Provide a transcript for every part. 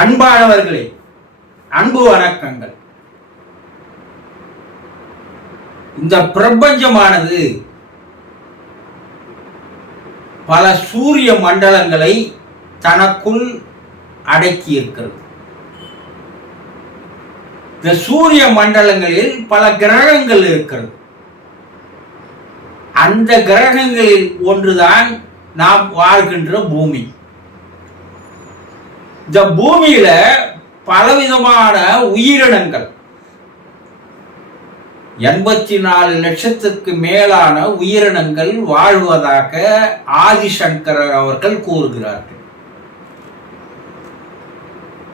அன்பானவர்களே, அன்பு வணக்கங்கள். இந்த பிரபஞ்சமானது பல சூரிய மண்டலங்களை தனக்குள் அடக்கி இருக்கிறது. இந்த சூரிய மண்டலங்களில் பல கிரகங்கள் இருக்கிறது. அந்த கிரகங்களில் ஒன்றுதான் நாம் வாழ்கின்ற பூமி. இந்த பூமியில பலவிதமான உயிரினங்கள், 84 லட்சத்துக்கு மேலான உயிரினங்கள் வாழ்வதாக ஆதிசங்கரர் அவர்கள் கூறுகிறார்கள்.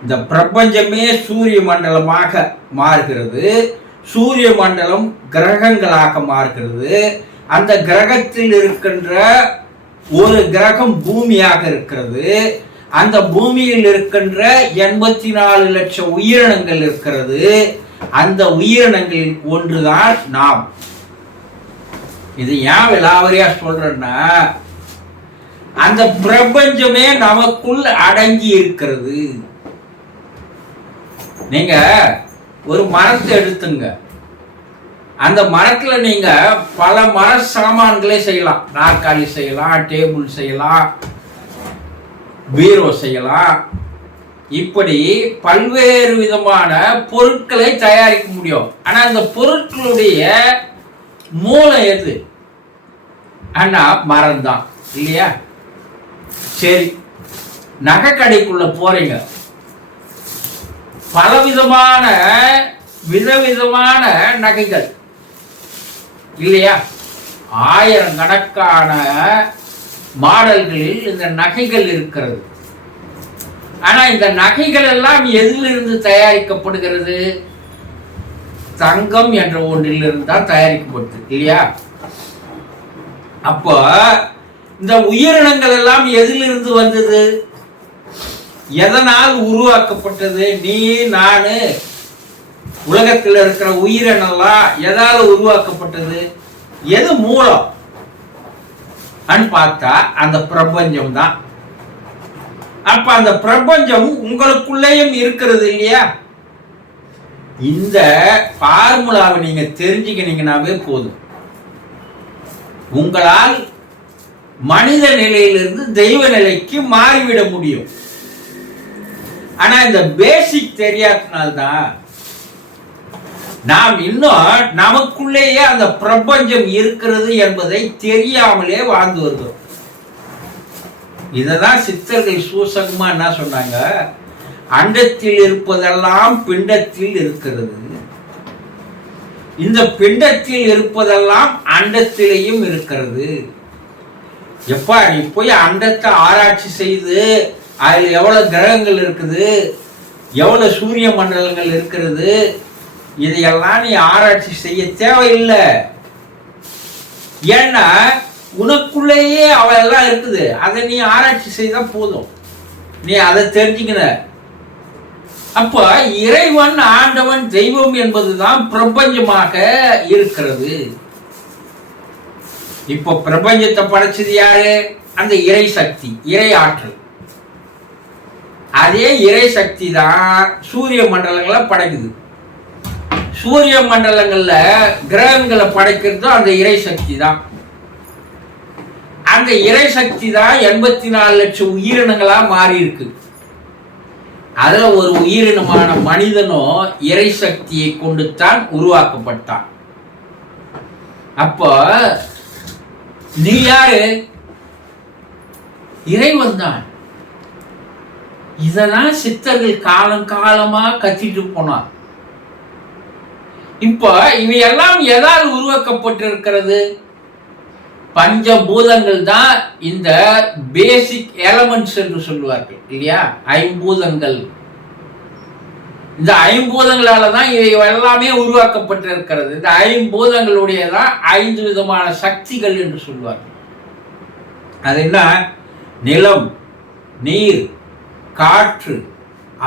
இந்த பிரபஞ்சமே சூரிய மண்டலமாக மாறுகிறது. சூரிய மண்டலம் கிரகங்களாக மாறுகிறது. அந்த கிரகத்தில் இருக்கின்ற ஒரு கிரகம் பூமியாக இருக்கிறது. அந்த பூமியில் இருக்கின்ற 84 லட்சம் உயிரினங்கள் இருக்கிறது. அந்த உயிரினங்களில் ஒன்றுதான் நாம். இது ஏன் விலாவரியா சொல்றேன்னா, அந்த பிரபஞ்சமே நமக்குள் அடங்கி இருக்கிறது. நீங்க ஒரு மரத்தை எடுத்துங்க. அந்த மரத்துல நீங்க பல மர சாமான்களை செய்யலாம். நாற்காலி செய்யலாம், டேபிள் செய்யலாம், பீரோ செய்யலாம். இப்படி பல்வேறு விதமான பொருட்களை தயாரிக்க முடியும். ஆனா அந்த பொருட்களுடைய மூலம் எது? ஆனா மரம்தான், இல்லையா? சரி, நகைக்கடைக்குள்ள போறீங்க. பலவிதமான விதவிதமான நகைகள், இல்லையா? ஆயிரக்கணக்கான மாடல்களில் இந்த நகைகள் இருக்கிறது. ஆனா இந்த நகைகள் எல்லாம் எதிலிருந்து தயாரிக்கப்படுகிறது? தங்கம் என்ற ஒன்றிலிருந்து தான் தயாரிக்கப்படுது, இல்லையா? அப்போ இந்த உயிரினங்கள் எல்லாம் எதிலிருந்து வந்தது? எதனால் உருவாக்கப்பட்டது? நீ, நானு, உலகத்தில் இருக்கிற உயிரினெல்லாம் எதால் உருவாக்கப்பட்டது? எது மூலம் பார்த்தா அந்த பிரபஞ்சம் தான். அப்ப அந்த பிரபஞ்சம் உங்களுக்குள்ளேயும் இருக்கிறது, இல்லையா? இந்த பார்முலாவை நீங்க தெரிஞ்சுக்கினீங்கன்னாவே போதும். உங்களால் மனித நிலையிலிருந்து தெய்வ நிலைக்கு மாறிவிட முடியும். ஆனா இந்த பேசிக் தெரியாதனால்தான் நாம் இன்னும் நமக்குள்ளேயே அந்த பிரபஞ்சம் இருக்கிறது என்பதை தெரியாமலே வாழ்ந்து வருகிறோம். இததான் சித்தர்கள் சூசகமா என்ன சொன்னாங்க? அண்டத்தில் இருப்பதெல்லாம் பிண்டத்தில் இருக்கிறது, இந்த பிண்டத்தில் இருப்பதெல்லாம் அண்டத்திலேயும் இருக்கிறது. எப்பா நீ போய் அண்டத்தை ஆராய்ச்சி செய்து அதுல எவ்வளவு கிரகங்கள் இருக்குது, எவ்வளவு சூரிய மண்டலங்கள் இருக்கிறது, இதையெல்லாம் நீ ஆராய்ச்சி செய்ய தேவையில்லை. ஏன்னா உனக்குள்ளேயே அவெல்லாம் இருக்குது. அதை நீ ஆராய்ச்சி செய்தா போதும். நீ அதை தெரிஞ்சுக்கிற. அப்ப இறைவன், ஆண்டவன், தெய்வம் என்பதுதான் பிரபஞ்சமாக இருக்கிறது. இப்ப பிரபஞ்சத்தை படைச்சது யாரு? அந்த இறை சக்தி, இறை ஆற்றல். அதே இறை சக்தி தான் சூரிய மண்டலங்களை படைக்குது. சூரிய மண்டலங்கள்ல கிரகங்களை படைக்கிறது அந்த இறை சக்தி தான். அந்த இறை சக்தி தான் 84 லட்சம் உயிரினங்களா மாறி இருக்கு. அதுல ஒரு உயிரினமான மனிதனும் இறை சக்தியை கொண்டு தான் உருவாக்கப்பட்டான். அப்போ நீ யாரு? இறைவன் தான். இதெல்லாம் சித்தர்கள் காலம் காலமா கத்திட்டு போனார். இப்போ இவையெல்லாம் எதால் உருவாக்கப்பட்டிருக்கிறது? பஞ்சபூதங்கள் தான் இந்த பேசிக் எலமெண்ட்ஸ் என்று சொல்லுவார்கள், இல்லையா? ஐம்பூதங்கள். இந்த ஐம்பூதங்களால தான் இவை எல்லாமே உருவாக்கப்பட்டிருக்கிறது. இந்த ஐம்பூதங்களுடையதான் 5 விதமான சக்திகள் என்று சொல்லுவார்கள். அது என்ன? நிலம், நீர், காற்று,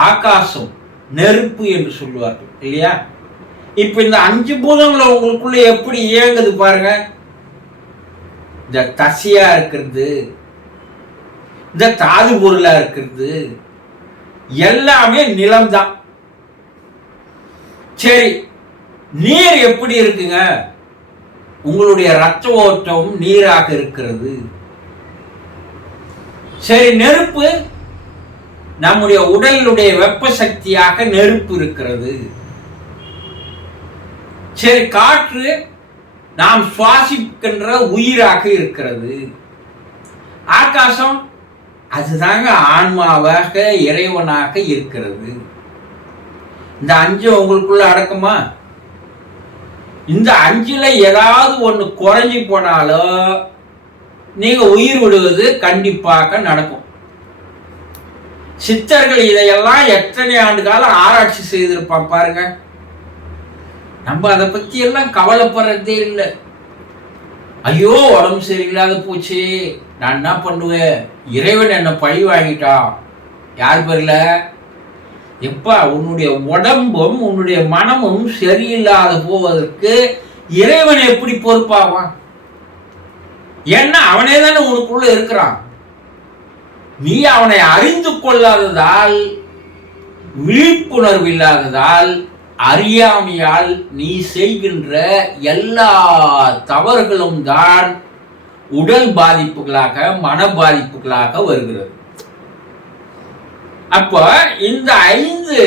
ஆகாசம், நெருப்பு என்று சொல்லுவார்கள், இல்லையா? இப்ப இந்த 5 பூதங்களை உங்களுக்குள்ள எப்படி இயங்குது பாருங்க. இந்த தசையா இருக்கிறது, இந்த தாது பொருளா இருக்கிறது, எல்லாமே நிலம்தான். சரி, நீர் எப்படி இருக்குங்க? உங்களுடைய ரத்த ஓட்டம் நீராக இருக்கிறது. சரி, நெருப்பு நம்முடைய உடலுடைய வெப்ப சக்தியாக நெருப்பு இருக்கிறது. சரி, காற்று நாம் சுவாசிக்கின்ற உயிராக இருக்கிறது. ஆகாசம் அதுதாங்க ஆன்மாவாக இறைவனாக இருக்கிறது. இந்த 5 உங்களுக்குள்ள அடக்குமா? இந்த 5ல ஏதாவது ஒன்று குறைஞ்சி போனாலும் நீங்க உயிர் விடுவது கண்டிப்பாக நடக்கும். சித்தர்கள் இதையெல்லாம் எத்தனை ஆண்டு காலம் ஆராய்ச்சி செய்திருப்பான் பாருங்க. நம்ம அதை பத்தி எல்லாம் கவலைப்படுறதே இல்லை. ஐயோ, உடம்பு சரியில்லாத போச்சு, நான் என்ன பண்ணுவேன், இறைவன் என்ன பழி வாங்கிட்டான். யார் பேர்ல? எப்பா, உன்னுடைய உடம்பும் உன்னுடைய மனமும் சரியில்லாத போவதற்கு இறைவன் எப்படி பொறுப்பாவான்? ஏன்னா அவனே தானே உனக்குள்ள இருக்கிறான். நீ அவனை அறிந்து கொள்ளாததால், விழிப்புணர்வு இல்லாததால், அறியாமையால் நீ செய்கின்ற எல்லா தவறுகளும் தான் உடல் பாதிப்புகளாக, மன பாதிப்புகளாக வருகிறது. அப்ப இந்த 5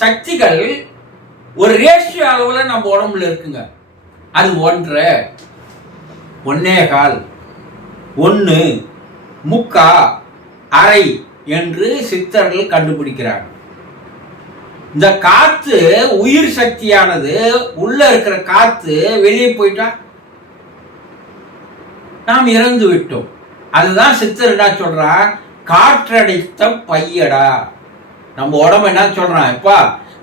சக்திகள் ஒரு ரேஷியோ அளவுல நம்ம உடம்புல இருக்குங்க. அது 1.5, 1.25, 1, 3/4, அரை என்று சித்தர்கள் கண்டுபிடிக்கிறாங்க. இந்த காத்து உயிர் சக்தியானது, உள்ள இருக்கிற காத்து வெளியே போயிட்டா நாம் இறந்து விட்டோம். அதுதான் சித்தர் என்ன சொல்றான், காற்றடைத்த பையடா. நம்ம உடம்பு என்ன சொல்றான், எப்பா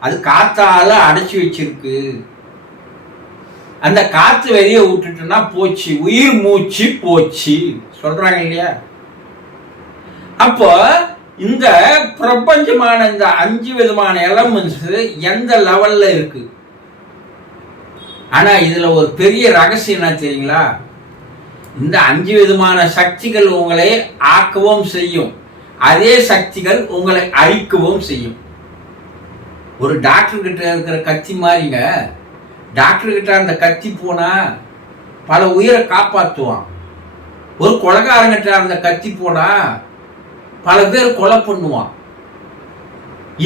அது காத்தால அடைச்சி வச்சிருக்கு, அந்த காத்து வெளியே விட்டுட்டுனா போச்சு, உயிர் மூச்சு போச்சு சொல்றாங்க இல்லையா? அப்போ இந்த பிரபஞ்சமான இந்த 5 விதமான எலமெண்ட்ஸ் எந்த லெவல்ல இருக்கு? ஆனா இதுல ஒரு பெரிய ரகசியம் என்ன தெரியுங்களா? இந்த 5 விதமான சக்திகள் உங்களை ஆக்கவும் செய்யும், அதே சக்திகள் உங்களை அழிக்கவும் செய்யும். ஒரு டாக்டர் கிட்ட இருக்கிற கத்தி மாதிரிங்க. டாக்டர் கிட்ட அந்த கத்தி போனா பல உயிரை காப்பாற்றுவான். ஒரு கொலைகாரங்கிட்ட அந்த கத்தி போனா பல பேர் கொலை பண்ணுவான்.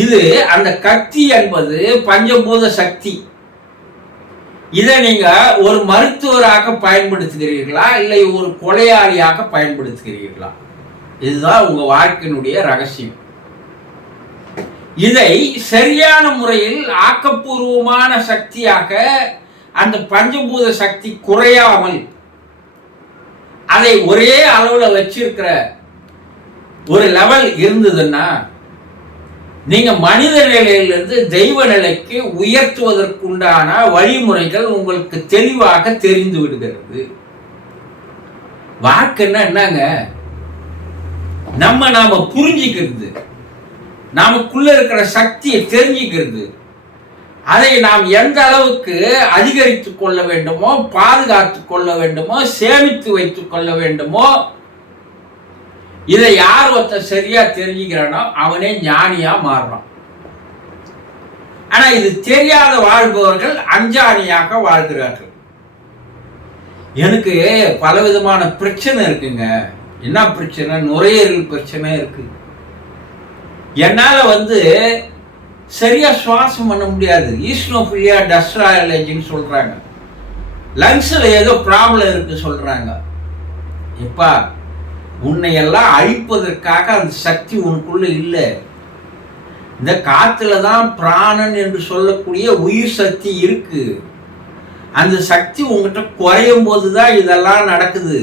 இது அந்த கத்தி என்பது பஞ்சபூத சக்தி. இதை நீங்க ஒரு மருத்துவராக பயன்படுத்துகிறீர்களா, இல்லை ஒரு கொலையாளியாக பயன்படுத்துகிறீர்களா? இதுதான் உங்க வாழ்க்கையினுடைய ரகசியம். இதை சரியான முறையில் ஆக்கப்பூர்வமான சக்தியாக, அந்த பஞ்சபூத சக்தி குறையாமல் அதை ஒரே அளவுல வச்சிருக்கிற ஒரு லெவல் இருந்ததுன்னா, நீங்க மனித நிலையிலிருந்து தெய்வ நிலைக்கு உயர்த்துவதற்குண்டான வழிமுறைகள் உங்களுக்கு தெளிவாக தெரிந்து விடுகிறது. வாக்குன்னா என்னங்க? நாம புரிஞ்சுக்கிறது, நமக்குள்ள இருக்கிற சக்தியை தெரிஞ்சுக்கிறது, அதை நாம் எந்த அளவுக்கு அதிகரித்துக் கொள்ள வேண்டுமோ, பாதுகாத்துக் கொள்ள வேண்டுமோ, சேமித்து வைத்துக் கொள்ள வேண்டுமோ, இதை யார் ஒருத்தர் சரியா தெரிஞ்சுக்கிறானோ அவனே ஞானியா மாறுறான். ஆனா இது தெரியாத வாழ்பவர்கள் அஞ்ஞானியாக வாழ்கிறார்கள். எனக்கு பலவிதமான பிரச்சனை இருக்குங்க. என்ன பிரச்சனை? நுரையீரல் பிரச்சனை இருக்கு. என்னால சரியா சுவாசம் பண்ண முடியாது. ஈஸ்னோஃபிலியா டஸ்ட்ரா அலர்ஜின்னு சொல்றாங்க. லங்ஸ்ல ஏதோ ப்ராப்ளம் இருக்கு சொல்றாங்க. எப்பா, உன்னை எல்லாம் அழிப்பதற்காக அந்த சக்தி உனக்குள்ள இல்லை. இந்த காத்துல தான் பிராணன் என்று சொல்லக்கூடிய உயிர் சக்தி இருக்கு. அந்த சக்தி உங்ககிட்ட குறையும் போதுதான் இதெல்லாம் நடக்குது.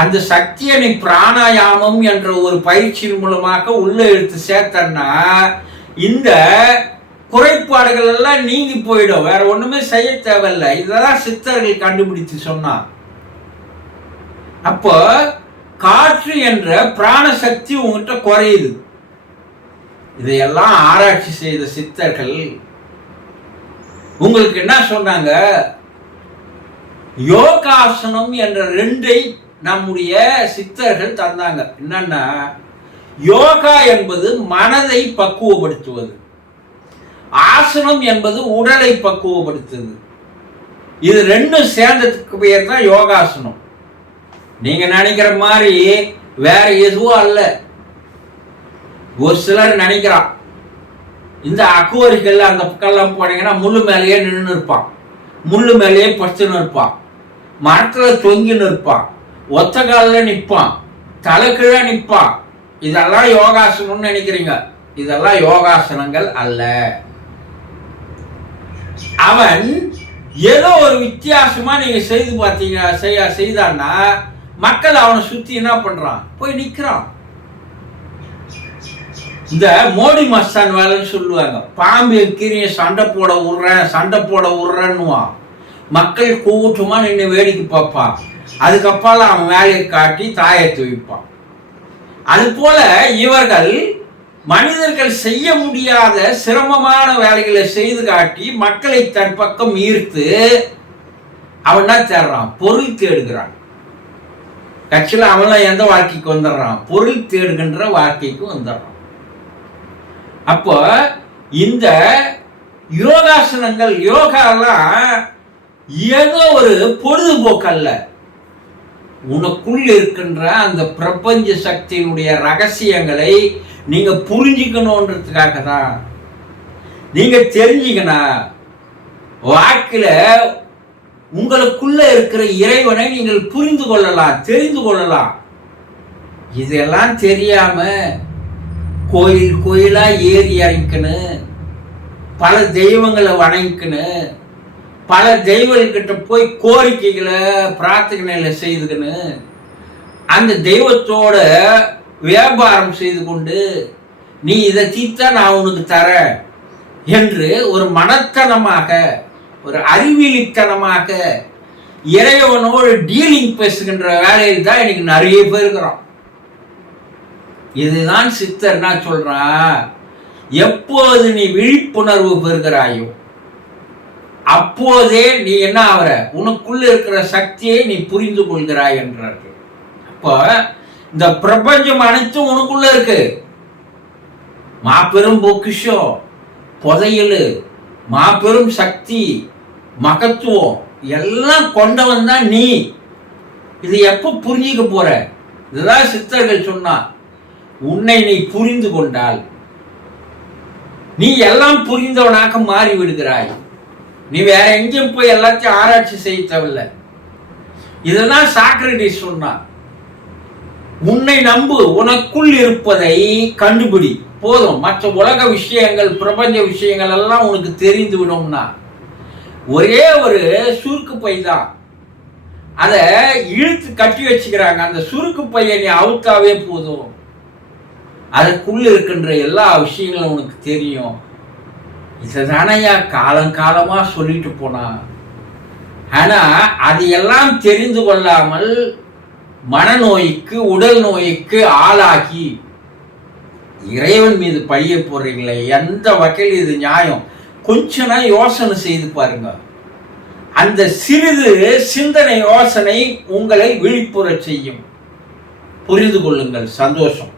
அந்த சக்தியை நீ பிராணாயாமம் என்ற ஒரு பயிற்சியின் மூலமாக உள்ள எடுத்து சேர்த்தன்னா இந்த குறைபாடுகள் எல்லாம் நீங்கி போயிடும். வேற ஒண்ணுமே செய்ய தேவையில்லை. இதெல்லாம் சித்தர்கள் கண்டுபிடிச்சு சொன்னா. அப்போ காற்று என்ற பிராண சக்தி உங்ககிட்ட குறையுது. இதையெல்லாம் ஆராய்ச்சி செய்த சித்தர்கள் உங்களுக்கு என்ன சொன்னாங்க? யோகாசனம் என்ற 2 நம்முடைய சித்தர்கள் தந்தாங்க. என்னன்னா, யோகா என்பது மனதை பக்குவப்படுத்துவது, ஆசனம் என்பது உடலை பக்குவப்படுத்துவது. இது ரெண்டும் சேர்ந்ததுக்கு பேர் தான் யோகாசனம். நீங்க நினைக்கிற மாதிரி வேற எதுவும் அல்ல. ஒரு சிலர் நினைக்கிறான், இந்த அக்குவரிகள் அந்த பக்கம்லாம் போனீங்கன்னா முள்ளு மேலேயே நின்று இருப்பான், முள்ளு மேலேயே படுத்துன்னு இருப்பான், மரத்துல தொங்கின்னு இருப்பான், ஒத்த காலில் நிற்பான், தலைக்கீழ நிற்பான். இதெல்லாம் யோகாசனம்னு நினைக்கிறீங்க. இதெல்லாம் யோகாசனங்கள் அல்ல. அவன் ஏதோ ஒரு வித்தியாசமா நீங்க செய்து பார்த்தீங்க செய்தான்னா மக்கள் அவனை சுத்தி என்ன பண்றான், போய் நிக்கிறான். இந்த மோடி மஸ்தான் வேலைன்னு சொல்லுவாங்க. பாம்பு கீரியை சண்டை போட விடுறேன்னுவான். மக்கள் கூட்டமா நின்று வேடிக்கை பார்ப்பான். அதுக்கப்புறம் அவன் வேலையை காட்டி தாயத்தை வைப்பான். அது போல இவர்கள் மனிதர்கள் செய்ய முடியாத சிரமமான வேலைகளை செய்து காட்டி மக்களை தன் பக்கம் ஈர்த்து அவன் தான் தேடுறான், பொருள் தேடுகிறான். கட்சியில் அவன்லாம் எந்த வாழ்க்கைக்கு வந்துடுறான், பொருள் தேடுகின்ற வாழ்க்கைக்கு வந்துடுறான். அப்போ இந்த யோகாசனங்கள் யோகாலாம் ஏதோ ஒரு பொழுதுபோக்கு அல்ல. உனக்குள் இருக்கின்ற அந்த பிரபஞ்ச சக்தியினுடைய ரகசியங்களை நீங்க புரிஞ்சுக்கணுன்றதுக்காக தான். நீங்க தெரிஞ்சுக்கணும், வாழ்க்கையில உங்களுக்குள்ள இருக்கிற இறைவனை நீங்கள் புரிந்து கொள்ளலாம், தெரிந்து கொள்ளலாம். இதெல்லாம் தெரியாம கோயில் கோயிலா ஏறி இறங்கிக்கணும், பல தெய்வங்களை வணங்கிக்கணும், பல தெய்வங்கிட்ட போய் கோரிக்கைகளை பிரார்த்தனைகளை செய்துக்கணும், அந்த தெய்வத்தோட வியாபாரம் செய்து கொண்டு நீ இதை தீர்த்தா நான் உனக்கு தரேன் என்று ஒரு மனத்தனமாக ஒரு அறிவியலித்தனமாக இறைவனோடு டீலிங் பேசுகின்ற வேலையில் தான் எனக்கு நிறைய பேர் இருக்கிறோம். இதுதான் சித்தர் என்ன சொல்றான், எப்போது நீ விழிப்புணர்வு பெறுகிறாயோ அப்போதே நீ என்ன ஆகிற, உனக்குள்ள இருக்கிற சக்தியை நீ புரிந்து கொள்கிறாய் என்றார்கள். அப்போ இந்த பிரபஞ்சம் அனைத்தும் உனக்குள்ள இருக்கு. மாபெரும் பொக்கிஷம், புதையல், மாபெரும் சக்தி, மகத்துவம் எல்லாம் கொண்டவன் தான் நீ. இது எப்ப புரிஞ்சிக்க போற? இதுதான் சித்தர்கள் சொன்னா, உன்னை நீ புரிந்து கொண்டால் நீ எல்லாம் புரிந்தவனாக மாறி விடுகிறாய். நீ வேற எங்கேயும் போய் எல்லாத்தையும் ஆராய்ச்சி செய்ய தேவையில்லை. இதுதான் சாக்ரட்டிஸ் சொன்னா, உன்னை நம்பு, உனக்குள் இருப்பதை கண்டுபிடி, போதும். மற்ற உலக விஷயங்கள் பிரபஞ்ச விஷயங்கள் எல்லாம் உனக்கு தெரிந்து விடும்னா. ஒரே ஒரு சுருக்கு பை தான், அதை இழுத்து கட்டி வச்சுக்கிறாங்க. அந்த சுருக்கு பையை நீ அவுத்தாவே போதும், அதுக்குள்ள இருக்கின்ற எல்லா விஷயங்களும் உனக்கு தெரியும். இதுதானையா காலங்காலமா சொல்லிட்டு போனா. ஆனா அது எல்லாம் தெரிந்து கொள்ளாமல் மனநோய்க்கு உடல் நோய்க்கு ஆளாகி இறைவன் மீது பழிய போடுறீங்களே, எந்த வகையில் இது நியாயம்? கொஞ்ச நாள் யோசனை செய்து பாருங்க. அந்த சிறிது சிந்தனை யோசனை உங்களை விழிப்புற செய்யும். புரிந்து கொள்ளுங்கள். சந்தோஷம்.